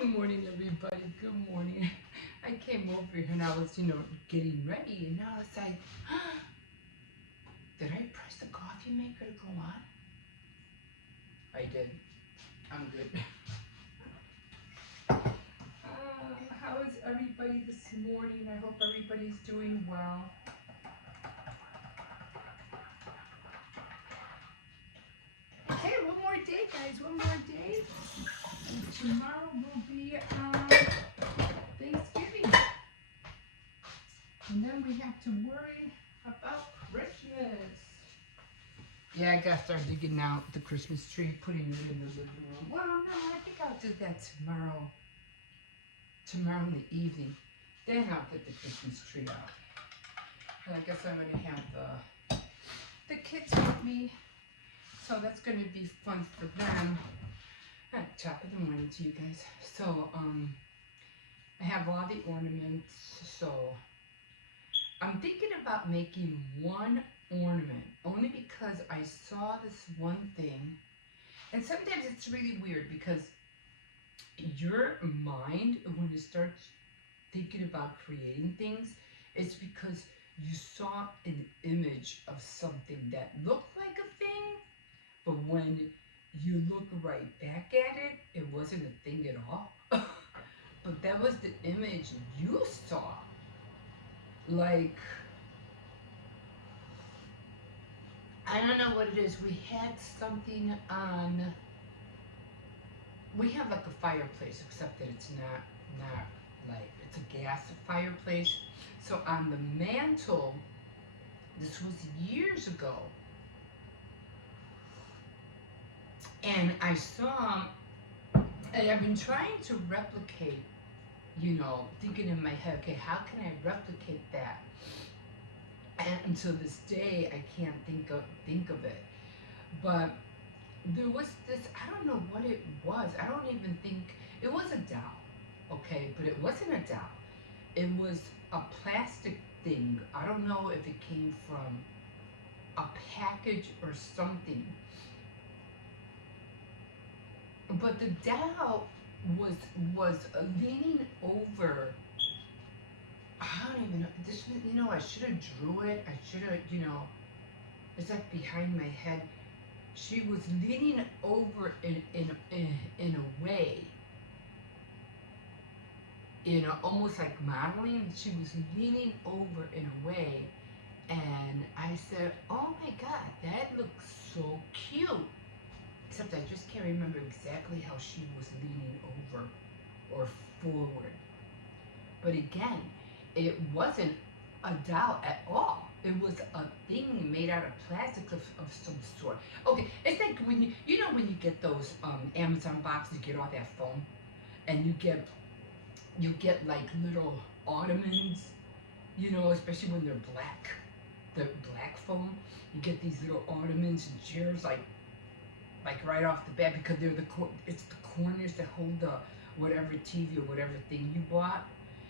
Good morning, everybody. Good morning. I came over here and I was, getting ready, and I was like, did I press the coffee maker to go on? I did. I'm good. How is everybody this morning? I hope everybody's doing well. Okay, one more day, guys. One more day. And tomorrow will be Thanksgiving. And then we have to worry about Christmas. Yeah, I gotta start digging out the Christmas tree, putting it in the living room. Well, no, I think I'll do that tomorrow. Tomorrow in the evening. Then I'll get the Christmas tree out. And I guess I'm gonna have the kids with me. So that's gonna be fun for them. Top of the morning to you guys. So, I have all the ornaments, so I'm thinking about making one ornament, only because I saw this one thing, and sometimes it's really weird because your mind, when it starts thinking about creating things, it's because you saw an image of something that looked like a thing, but when you look right back at it, it wasn't a thing at all. But that was the image you saw. Like, I don't know what it is. We had something on. We have like a fireplace, except that it's not like it's a gas fireplace. So on the mantle, this was years ago, and I saw, and I've been trying to replicate. Thinking in my head, okay, how can I replicate that? And until this day, I can't think of it. But there was this, I don't know what it was. I don't even think it was a doll, okay, but it wasn't a doll. It was a plastic thing. I don't know if it came from a package or something. But the doll was leaning over. I don't even know. This, I should have drew it. I should have, it's like behind my head. She was leaning over in a way, almost like modeling. She was leaning over in a way, and I said, "Oh my God, that looks so cute." Except I just can't remember exactly how she was leaning over or forward. But again, it wasn't a doll at all. It was a thing made out of plastic of some sort. Okay, it's like when when you get those Amazon boxes, you get all that foam, and you get like little ottomans, especially when they're black, the black foam. You get these little ottomans and chairs like right off the bat because it's the corners that hold the whatever TV or whatever thing you bought.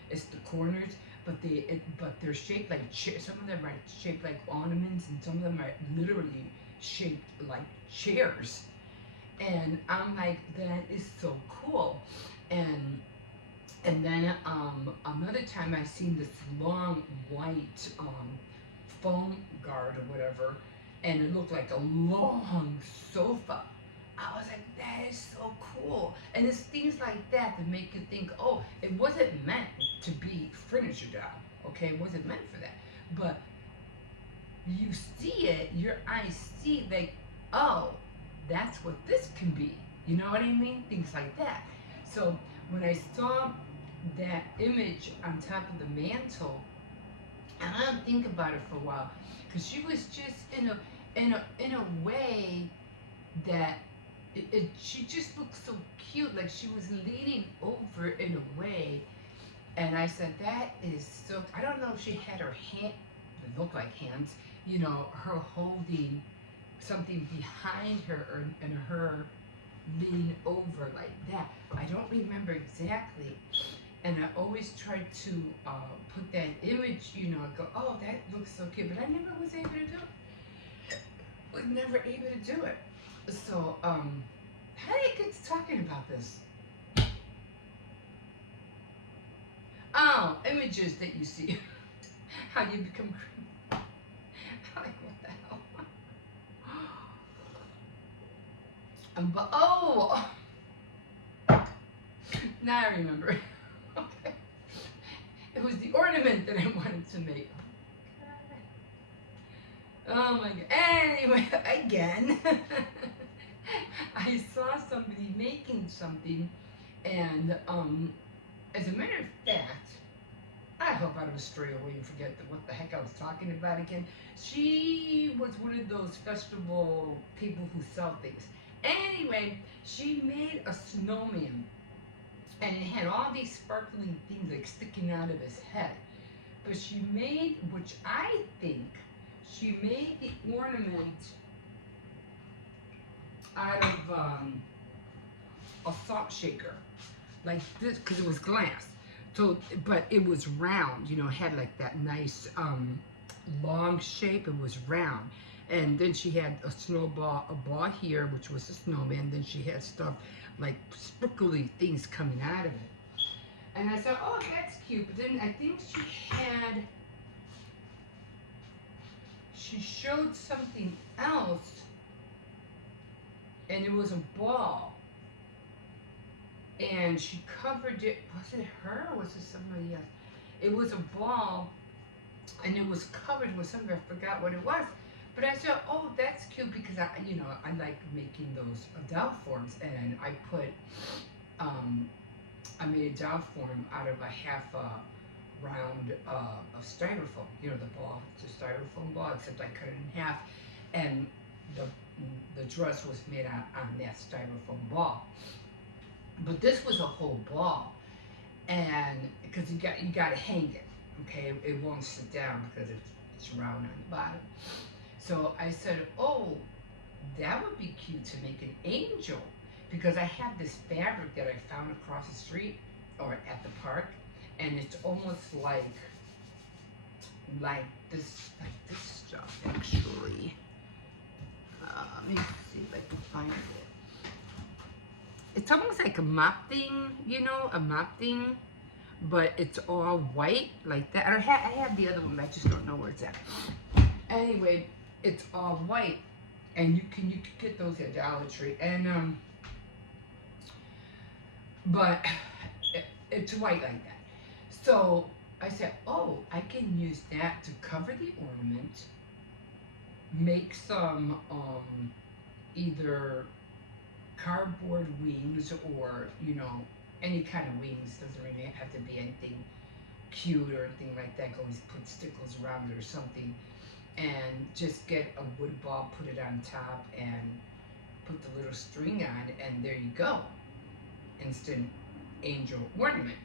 It's the corners, but they're shaped like some of them are shaped like ornaments, and some of them are literally shaped like chairs. And I'm like, that is so cool. And then another time I seen this long white foam guard or whatever, and it looked like a long sofa. I was like, that is so cool. And it's things like that that make you think, oh, it wasn't meant to be furniture doll. Okay, it wasn't meant for that. But you see it, your eyes see like, oh, that's what this can be. You know what I mean? Things like that. So when I saw that image on top of the mantle, and I didn't think about it for a while, because she was just in a way that she just looked so cute, like she was leaning over in a way. And I said, that is so. I don't know if she had her hand, it looked like hands, her holding something behind her, and her lean over like that. I don't remember exactly. And I always try to put that image, go, oh, that looks so cute. But I never was able to do it. Was never able to do it. So, how did I get to talking about this? Oh, images that you see. How you become creepy. Like, what the hell? But, oh! Now I remember. Okay. It was the ornament that I wanted to make. Oh my god. Anyway, again. I saw somebody making something, and as a matter of fact, I hope I don't stray away and forget what the heck I was talking about again. She was one of those festival people who sell things. Anyway, she made a snowman, and it had all these sparkling things like sticking out of his head. But she made, which I think, she made the ornament out of a salt shaker, like this, because it was glass. So, but it was round, you know, it had like that nice long shape. It was round. And then she had a snowball, a ball here, which was a snowman. Then she had stuff like sprinkly things coming out of it. And I thought, oh, that's cute. But then I think she showed something else, and it was a ball. And she covered it. Was it her or was it somebody else? It was a ball, and it was covered with something. I forgot what it was. But I said, oh, that's cute because I like making those doll forms, and I made a doll form out of a half round of styrofoam. You know, the ball, the styrofoam ball, except I cut it in half, and the dress was made on that styrofoam ball. But this was a whole ball, and because you got to hang it, okay? It won't sit down because it's round on the bottom. So I said, oh, that would be cute to make an angel, because I have this fabric that I found across the street or at the park, and it's almost like this stuff actually. Let me see if I can find it. It's almost like a mop thing, you know, a mop thing, but it's all white like that. I have the other one, but I just don't know where it's at. Anyway, it's all white, and you can get those at Dollar Tree, and but it's white like that. So I said, oh, I can use that to cover the ornament, make some either cardboard wings or, you know, any kind of wings. Doesn't really have to be anything cute or anything like that. Always put stickles around it or something, and just get a wood ball, put it on top, and put the little string on, and there you go, instant angel ornament.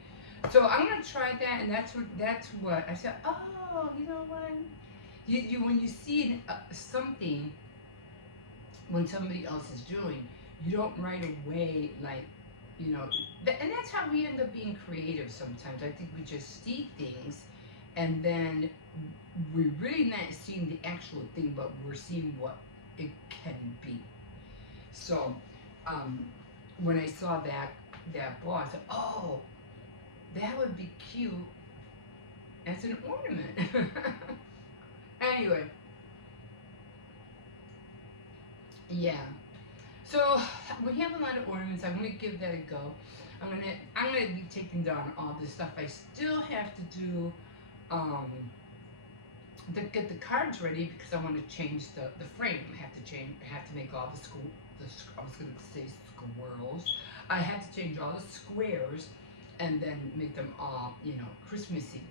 So I'm gonna try that, and that's what I said. Oh, you know what? You when you see something when somebody else is doing, you don't right away like, you know, and that's how we end up being creative sometimes. I think we just see things, and then we're really not seeing the actual thing, but we're seeing what it can be. So when I saw that ball, I said, oh, that would be cute as an ornament. Anyway, yeah. So we have a lot of ornaments. I'm gonna give that a go. I'm gonna be taking down all this stuff. I still have to do get the cards ready because I want to change the frame. I have to make all I was gonna say squirrels. I have to change all the squares and then make them all, you know, Christmassy.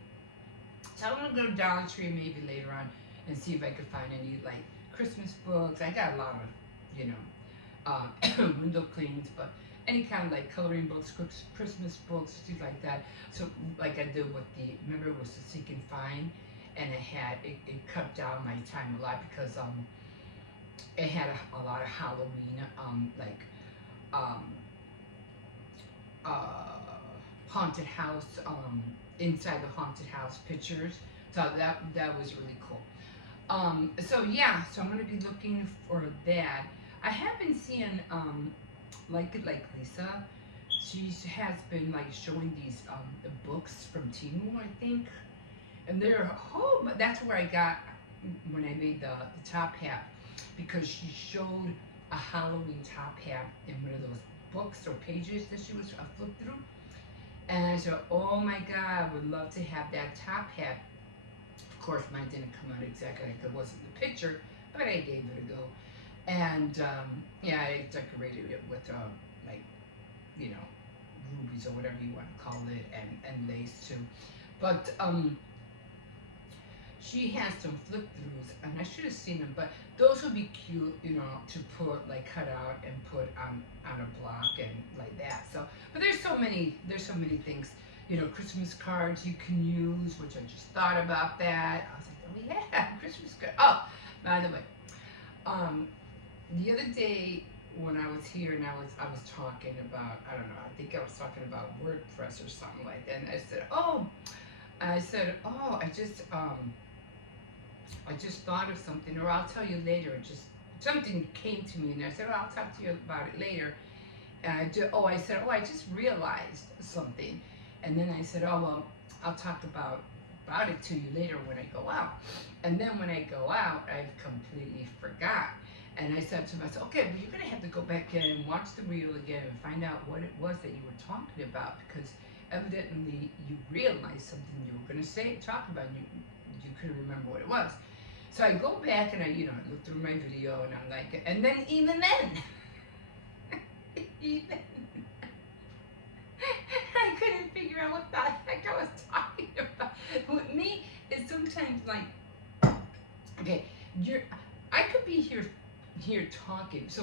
So I'm gonna go to Dollar Tree maybe later on and see if I could find any like Christmas books. I got a lot of, you know, window cleans, but any kind of like coloring books, Christmas books, things like that. So like I did with remember it was the Seek and Find, and it cut down my time a lot because it had a lot of Halloween um, haunted house inside the haunted house pictures. So that was really cool. So yeah, so I'm gonna be looking for that. I have been seeing like Lisa. she has been like showing these the books from Temu, I think, and they're that's where I got when I made the top hat, because she showed a Halloween top hat in one of those books or pages that she was flipped through, and I said, oh my god, I would love to have that top hat. Of course, mine didn't come out exactly like it was in the picture, but I gave it a go. And yeah, I decorated it with like, you know, rubies or whatever you want to call it, and lace too. But she has some flip throughs, and I should have seen them, but those would be cute, you know, to put like cut out and put on a block and like that. So, but there's so many things, you know, Christmas cards you can use, which I just thought about that. I was like, oh yeah, Christmas card. Oh, by the way, um, the other day when I was here and I was talking about, I don't know, I think I was talking about WordPress or something like that, and I said, oh, I just thought of something, or I'll tell you later. It just something came to me, and I said, oh, I'll talk to you about it later. And I said, oh, I just realized something, and then I said, oh well, I'll talk about it to you later when I go out. And then when I go out, I've completely forgot. And I said to myself, okay, well, you're gonna have to go back in and watch the reel again and find out what it was that you were talking about, because evidently you realized something you were gonna talk about, and you couldn't remember what it was. So I go back and I look through my video, and I'm like, and then even then, even I couldn't figure out what the heck I was talking about. With me, it's sometimes like, okay, I could be here talking. So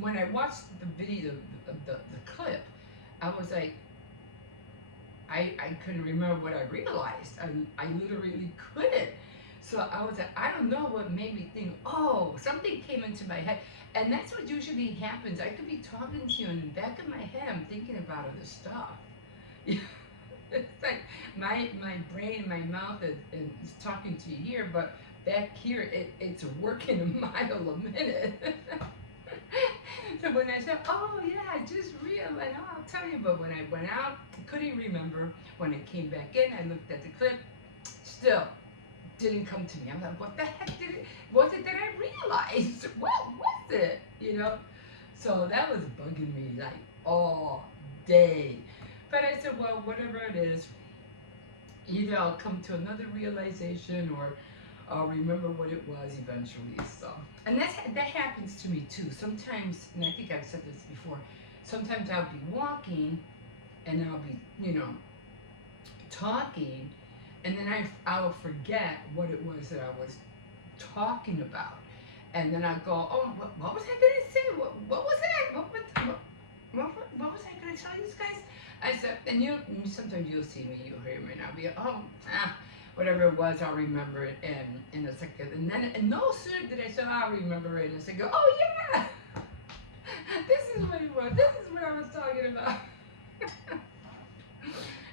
when I watched the video, the clip, I was like, I couldn't remember what I realized. I literally couldn't. So I was like, I don't know what made me think, oh, something came into my head. And that's what usually happens. I could be talking to you, and in the back of my head, I'm thinking about other stuff. It's like my brain, my mouth is talking to you here, but back here, it's working a mile a minute. So when I said, oh yeah, I just realized, oh, I'll tell you, but when I went out, I couldn't remember. When I came back in, I looked at the clip, still didn't come to me. I'm like, what the heck was it that I realized? What was it? So that was bugging me like all day. But I said, well, whatever it is, either I'll come to another realization, or I'll remember what it was eventually. So, and that happens to me too. Sometimes, and I think I've said this before, sometimes I'll be walking and I'll be, talking, and then I'll forget what it was that I was talking about. And then I go, oh, what was I going to say? What was that? What was I going to tell you guys? I said, and sometimes you'll see me, you'll hear me, and I'll be, whatever it was, I'll remember it in a second. And no sooner did I say, I'll remember it in a second. Oh yeah, this is what it was. This is what I was talking about.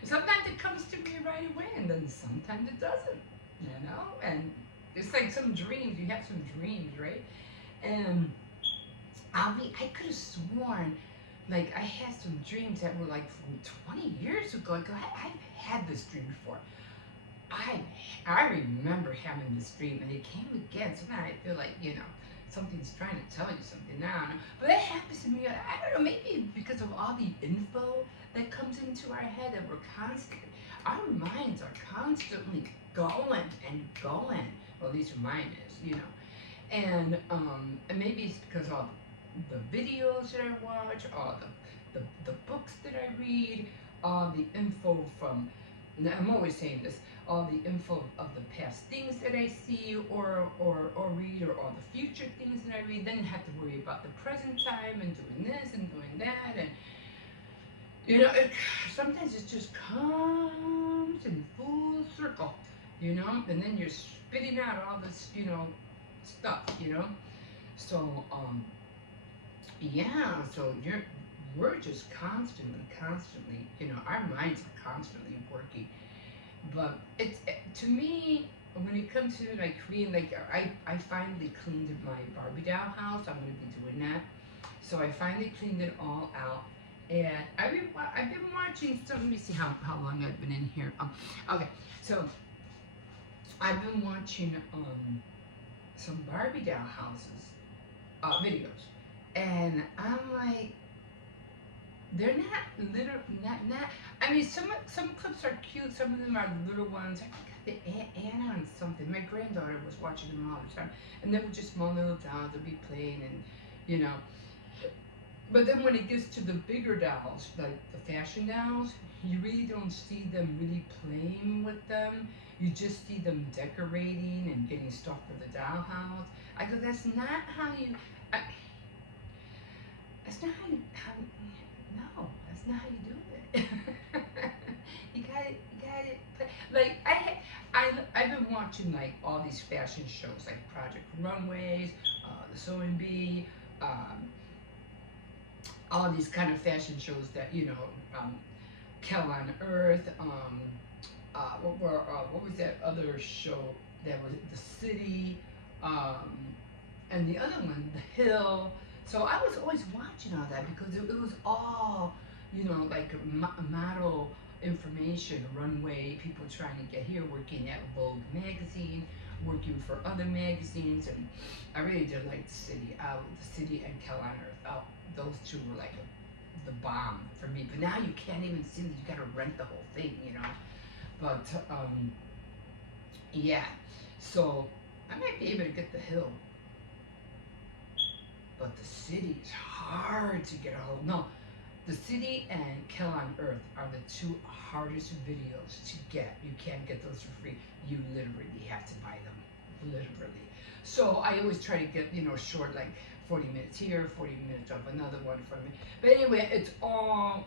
Sometimes it comes to me right away, and then sometimes it doesn't. And it's like some dreams. You have some dreams, right? And I could have sworn, like, I had some dreams that were like from 20 years ago. I go, I've had this dream before. I remember having this dream, and it came again. So now I feel like, something's trying to tell you something now. But that happens to me, I don't know, maybe because of all the info that comes into our head, that our minds are constantly going and going. Well, at least mine is, And maybe it's because all the videos that I watch, all the books that I read, all the info from, and I'm always saying this, all the info of the past things that I see or read, or all the future things that I read. Then I have to worry about the present time and doing this and doing that, and sometimes it just comes in full circle, and then you're spitting out all this, stuff, So yeah, so we're just constantly, our minds are constantly working. But to me, when it comes to like creating, like I finally cleaned my Barbie doll house. I'm gonna be doing that. So I finally cleaned it all out, And I've been watching some. Let me see how long I've been in here. Okay, so I've been watching some Barbie doll houses videos, and I'm like, they're not little, not. I mean, some clips are cute. Some of them are little ones. I think the Anna and something. My granddaughter was watching them all the time, and they were just small little dolls. They'd be playing, and you know. But then when it gets to the bigger dolls, like the fashion dolls, you really don't see them really playing with them. You just see them decorating and getting stuff for the dollhouse. I go, that's not how you. I, that's not how. No, that's not how you do it. You got it. You got it. Like I've been watching like all these fashion shows, like Project Runways, the Sewing Bee. Um, all these kind of fashion shows that Kel on Earth. What was that other show that was The City, and the other one, The Hill. So I was always watching all that because it was all like model information, runway, people trying to get here, working at Vogue magazine, working for other magazines, and I really did like The City and Kel on Earth. Those two were like the bomb for me. But now you can't even see them. You got to rent the whole thing. But yeah, so I might be able to get The Hill, but The City is hard to get a hold. No, The City and Kel on Earth are the two hardest videos to get. You can't get those for free. You literally have to buy them, literally. So I always try to get short, like 40 minutes here, 40 minutes of another one from me. But anyway, it's all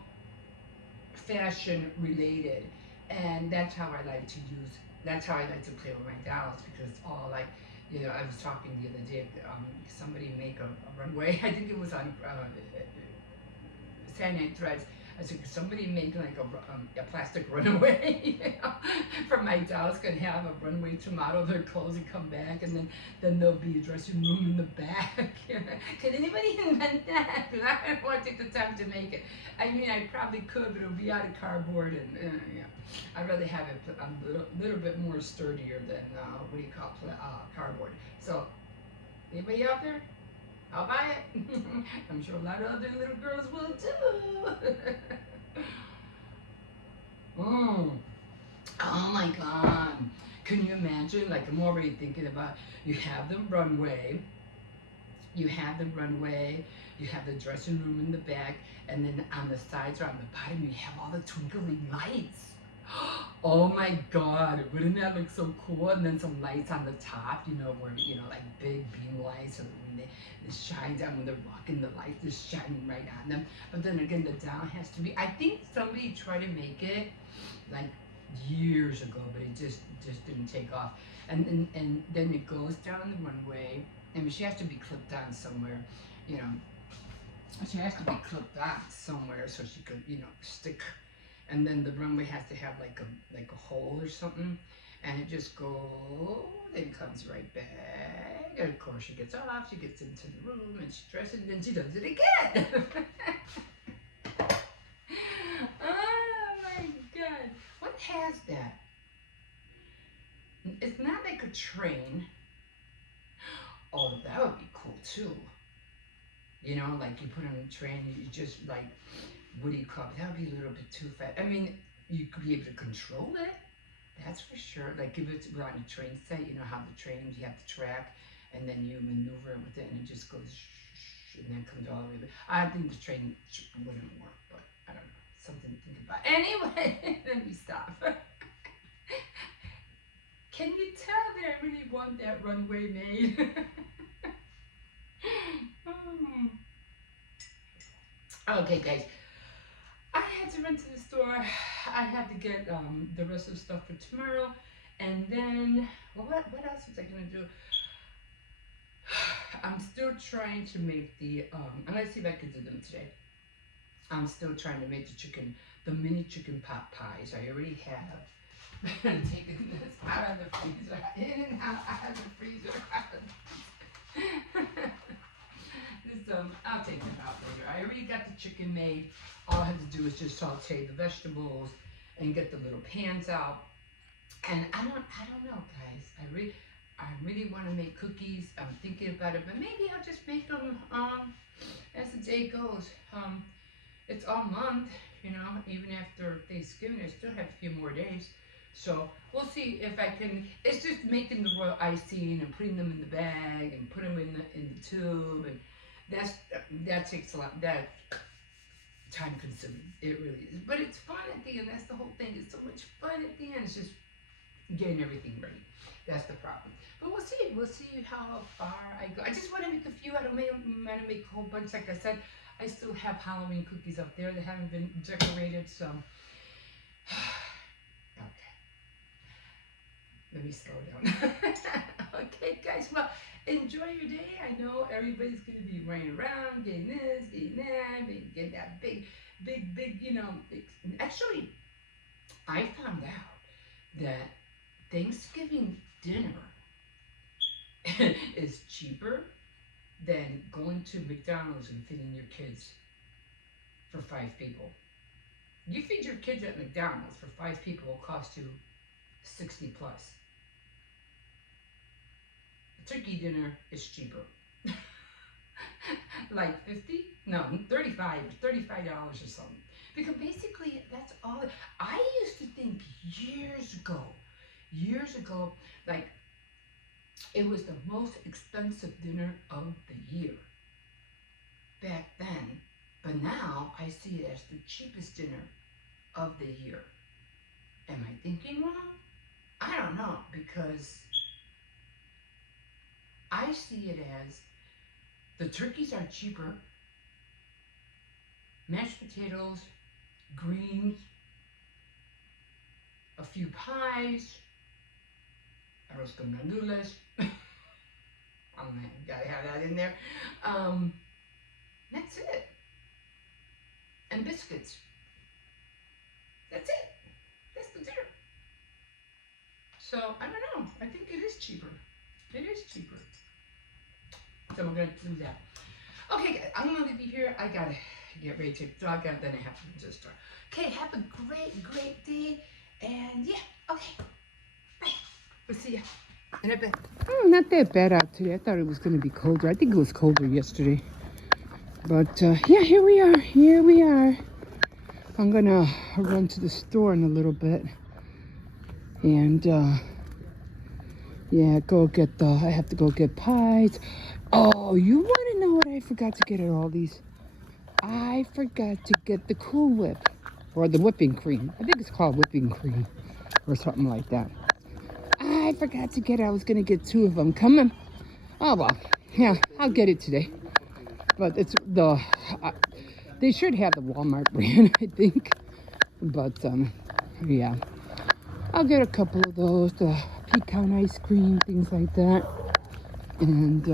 fashion related, and that's how I like to use. That's how I like to play with my dolls because it's all like, I was talking the other day. Somebody make a runway. I think it was on Saturday Night Threads. I said, could somebody make like a plastic runaway for my dolls could have a runway to model their clothes and come back, and then there'll be a dressing room in the back. Can anybody invent that? Because I don't want to take the time to make it. I mean, I probably could, but it'll be out of cardboard, and I'd rather have it a little bit more sturdier than cardboard. So, anybody out there? I'll buy it. I'm sure a lot of other little girls will too. Oh my God. Can you imagine? Like, I'm already thinking about, you have the runway, you have the dressing room in the back, and then on the sides or on the bottom, you have all the twinkling lights. Oh my God, wouldn't that look so cool? And then some lights on the top, where, like big beam lights, so that when they shine down, when they're walking, the light is shining right on them. But then again, the doll has to be, I think somebody tried to make it like years ago, but it just didn't take off. And then it goes down the runway. I mean, she has to be clipped on somewhere, she has to be clipped on somewhere so she could, stick. And then the runway has to have like a hole or something, and it just goes, then comes right back. And of course, she gets off, she gets into the room, and she dresses, and then she does it again. Oh my God, what has that? It's not like a train. Oh, that would be cool too. Like you put on a train, you just like, what do you call it? That would be a little bit too fast. I mean, you could be able to control it. That's for sure. Like if it's on a train set, how the trains, you have the track, and then you maneuver it with it, and it just goes, and then comes all the way back. I think the train wouldn't work, but I don't know. Something to think about. Anyway, let me stop. Can you tell that I really want that runway made? Okay, guys. I had to run to the store. I had to get the rest of the stuff for tomorrow, and then what else was I gonna do? I'm still trying to make the I'm gonna see if I can do them today. I'm still trying to make the mini chicken pot pies. I already have. I'm taking this out of the freezer, in and out of the freezer. I'll take them out later. I already got the chicken made. All I have to do is just saute the vegetables and get the little pans out. And I don't know, guys. I really want to make cookies. I'm thinking about it, but maybe I'll just make them as the day goes. It's all month, even after Thanksgiving, I still have a few more days. So we'll see if I can. It's just making the royal icing and putting them in the bag and put them in the tube, and that takes a lot. That time consuming. It really is, but it's fun at the end. That's the whole thing. It's so much fun at the end. It's just getting everything ready. That's the problem. But we'll see. We'll see how far I go. I just want to make a few. I don't want to make a whole bunch. Like I said, I still have Halloween cookies up there that haven't been decorated. So, okay. Let me slow down. Okay, guys. Well, enjoy your day. I know everybody's going to be running around, getting this, getting that, getting that big. Actually, I found out that Thanksgiving dinner is cheaper than going to McDonald's and feeding your kids for 5 people. You feed your kids at McDonald's for 5 people will cost you 60 plus. A turkey dinner is cheaper. Like 50? No, $35 or something. Because basically that's all. I used to think years ago, like it was the most expensive dinner of the year back then. But now I see it as the cheapest dinner of the year. Am I thinking wrong? I don't know, because I see it as the turkeys are cheaper, mashed potatoes, greens, a few pies, arroz con gandules. Oh man, gotta have that in there. That's it. And biscuits. That's it. That's the dinner. So I don't know. I think it is cheaper. It is cheaper. So we're gonna do that. Okay, guys, I'm gonna leave you here. I gotta get ready to jog out. Then I have to just start. Okay, have a great day. And yeah, okay. Bye. We'll see you in a bit. Oh, not that bad out today. I thought it was gonna be colder. I think it was colder yesterday. But yeah, here we are. I'm gonna run to the store in a little bit. And yeah, I have to go get pies. Oh, you want to know what I forgot to get at Aldi's? I forgot to get the Cool Whip, or the whipping cream. I think it's called whipping cream, or something like that. I forgot to get it. I was going to get 2 of them. Coming. Oh, well. Yeah, I'll get it today. But it's they should have the Walmart brand, I think. But, yeah. I'll get a couple of those, the pecan ice cream, things like that. And,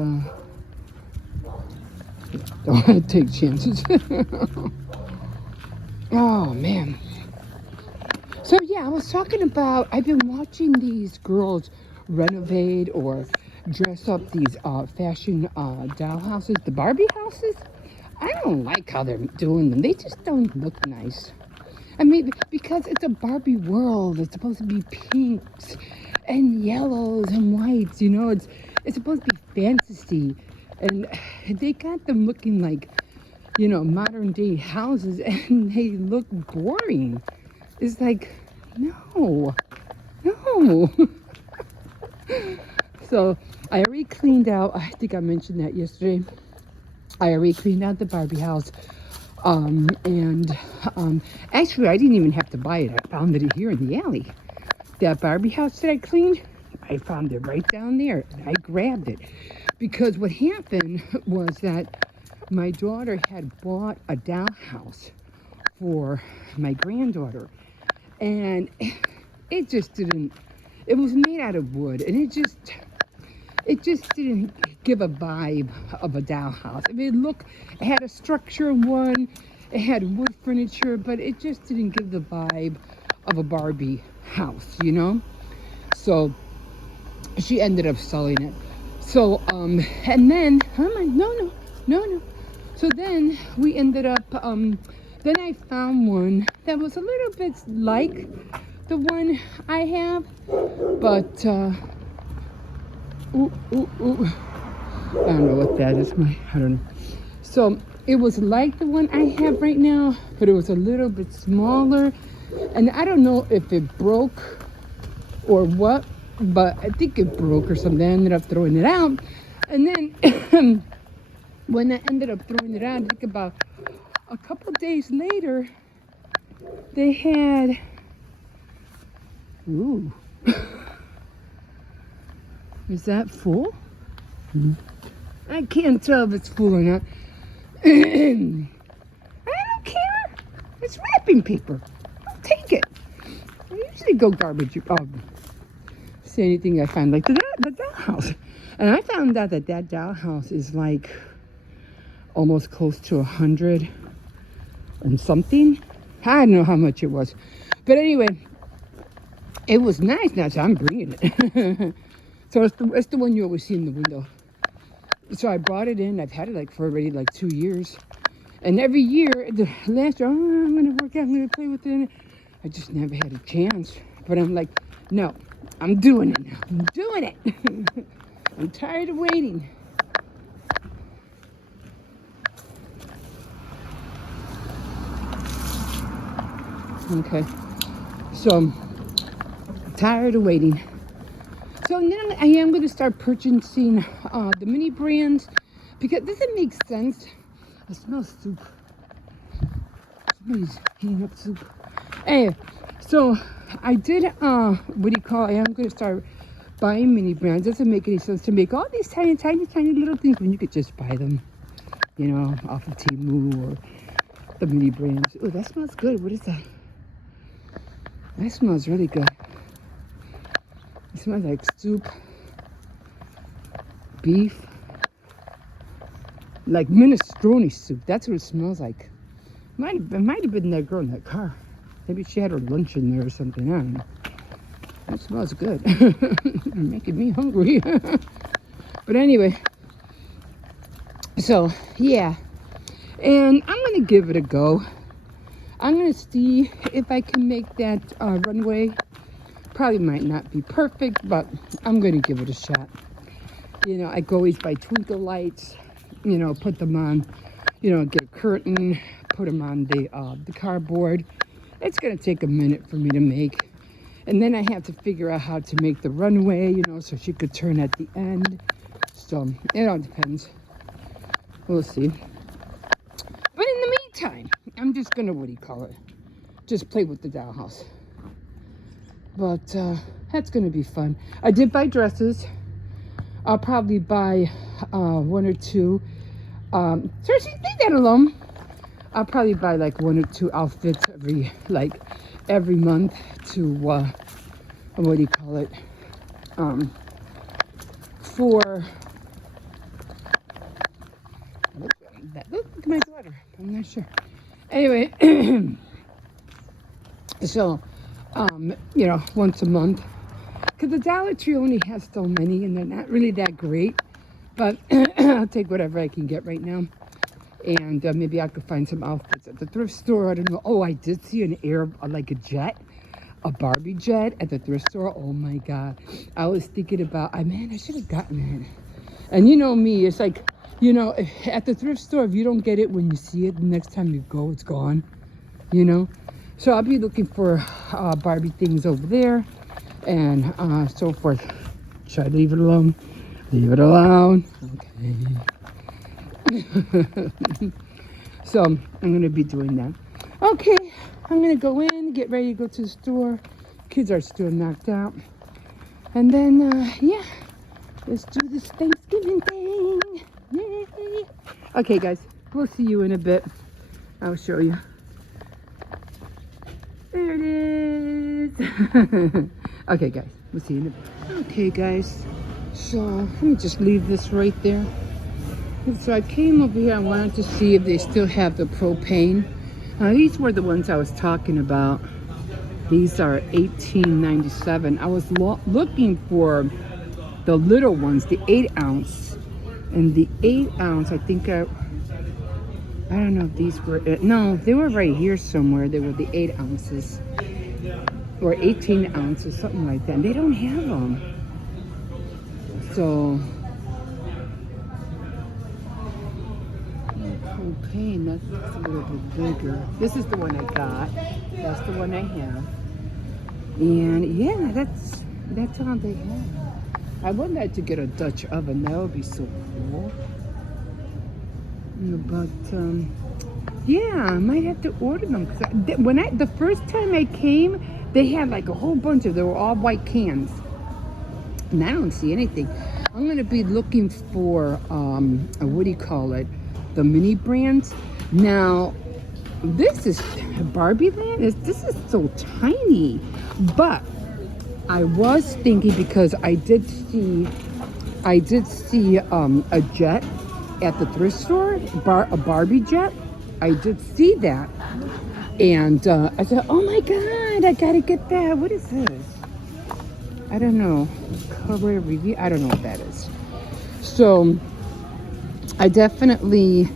don't want to take chances. Oh, man. So, yeah, I was talking about, I've been watching these girls renovate or dress up these fashion doll houses, the Barbie houses. I don't like how they're doing them. They just don't look nice. I mean, because it's a Barbie world. It's supposed to be pinks and yellows and whites, It's supposed to be fantasy. And they got them looking like, modern day houses, and they look boring. It's like, no. So I already cleaned out, I think I mentioned that yesterday. I already cleaned out the Barbie house. Actually, I didn't even have to buy it. I found it here in the alley. That Barbie house that I cleaned, I found it right down there. I grabbed it. Because what happened was that my daughter had bought a doll house for my granddaughter. And it just didn't, it was made out of wood. And it just didn't give a vibe of a doll house. I mean, it had a structure one, it had wood furniture, but it just didn't give the vibe of a Barbie house, So she ended up selling it. So, and then, I'm like, no. No, no. So then we ended up, then I found one that was a little bit like the one I have, but, ooh, ooh, ooh. I don't know what that is. I don't know. So it was like the one I have right now, but it was a little bit smaller. And I don't know if it broke or what, but I think it broke or something. I ended up throwing it out. And then when I ended up throwing it out, I think about a couple days later, they had, ooh, is that full? I can't tell if it's full or not. I don't care. It's wrapping paper. I'll take it. I usually go garbage. Say anything I find, like the dollhouse. And I found out that dollhouse is like almost close to 100 and something. I don't know how much it was. But anyway, it was nice. Now, so I'm bringing it. So it's the one you always see in the window. So I brought it in. I've had it like for already like 2 years. And every year, the last year, I'm going to work out, I'm going to play with it. I just never had a chance. But I'm like, no, I'm doing it now. I'm doing it. I'm tired of waiting. Okay. So, I'm tired of waiting. So now I am going to start purchasing the mini brands because it doesn't make sense. I smell soup. Somebody's heating up soup. Anyway, so I did, I am going to start buying mini brands. It doesn't make any sense to make all these tiny, tiny, tiny little things when you could just buy them, you know, off of Temu or the mini brands. Oh, that smells good. What is that? That smells really good. It smells like soup, beef, like minestrone soup. That's what it smells like. It might have been that girl in that car. Maybe she had her lunch in there or something. I don't know. That smells good. Making me hungry. But anyway, so yeah. And I'm going to give it a go. I'm going to see if I can make that runway. Probably might not be perfect, but I'm going to give it a shot. You know, I go always buy twinkle lights, you know, put them on, you know, get a curtain, put them on the cardboard. It's going to take a minute for me to make. And then I have to figure out how to make the runway, you know, so she could turn at the end. So it all depends. We'll see. But in the meantime, I'm just going to, just play with the dollhouse. But that's going to be fun. I did buy dresses. I'll probably buy one or two. Seriously, leave that alone. I'll probably buy like one or two outfits every month to, for, look at my daughter. I'm not sure. Anyway, so, you know, once a month. Because the Dollar Tree only has so many, and they're not really that great. But I'll take whatever I can get right now. And maybe I could find some outfits at the thrift store. I don't know. Oh, I did see a Barbie jet at the thrift store. Oh my God. I was thinking about, man, I should have gotten it. And you know me, it's like, you know, at the thrift store, if you don't get it when you see it, the next time you go, it's gone. You know? So I'll be looking for Barbie things over there and so forth. Should I leave it alone? Leave it alone. Okay. So I'm going to be doing that. Okay. I'm going to go in, get ready to go to the store. Kids are still knocked out. And then, yeah, let's do this Thanksgiving thing. Yay. Okay, guys, we'll see you in a bit. I'll show you. There it is. Okay, guys, we'll see you in a bit. Okay, guys, so let me just leave this right there. So I came over here, I wanted to see if they still have the propane. These were the ones I was talking about. These are $18.97. I was looking for the little ones, the 8 ounce, And the 8-ounce, I think I don't know if these were it. No, they were right here somewhere. They were the 8 ounces or 18 ounces, something like that. And they don't have them. So propane, that looks a little bit bigger. This is the one I got. That's the one I have. And yeah, that's all they have. I would like to get a Dutch oven. That would be so cool. But yeah, I might have to order them. Cause the first time I came, they had like a whole bunch of. They were all white cans, and I don't see anything. I'm gonna be looking for what do you call it? The mini brands. Now, this is Barbie Land. This is so tiny, but I was thinking because I did see a jet at the thrift store, a Barbie jet. I did see that, and I said, "Oh my God, I gotta get that." What is this? I don't know. Cover review. I don't know what that is. So I definitely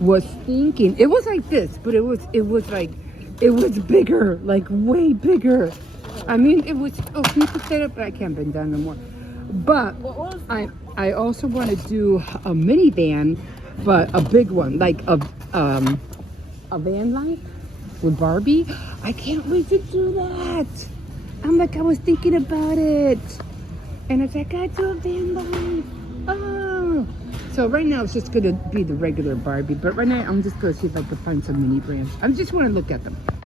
was thinking it was like this, but it was bigger, like way bigger. I mean, it was. Oh, can you put that up? But I can't bend down no more. But I also want to do a minivan, but a big one, like a van life with Barbie. I can't wait to do that. I was thinking about it, and it's like I do a van life. Oh, so right now it's just gonna be the regular Barbie, but right now I'm just gonna see if I can find some mini brands. I just want to look at them.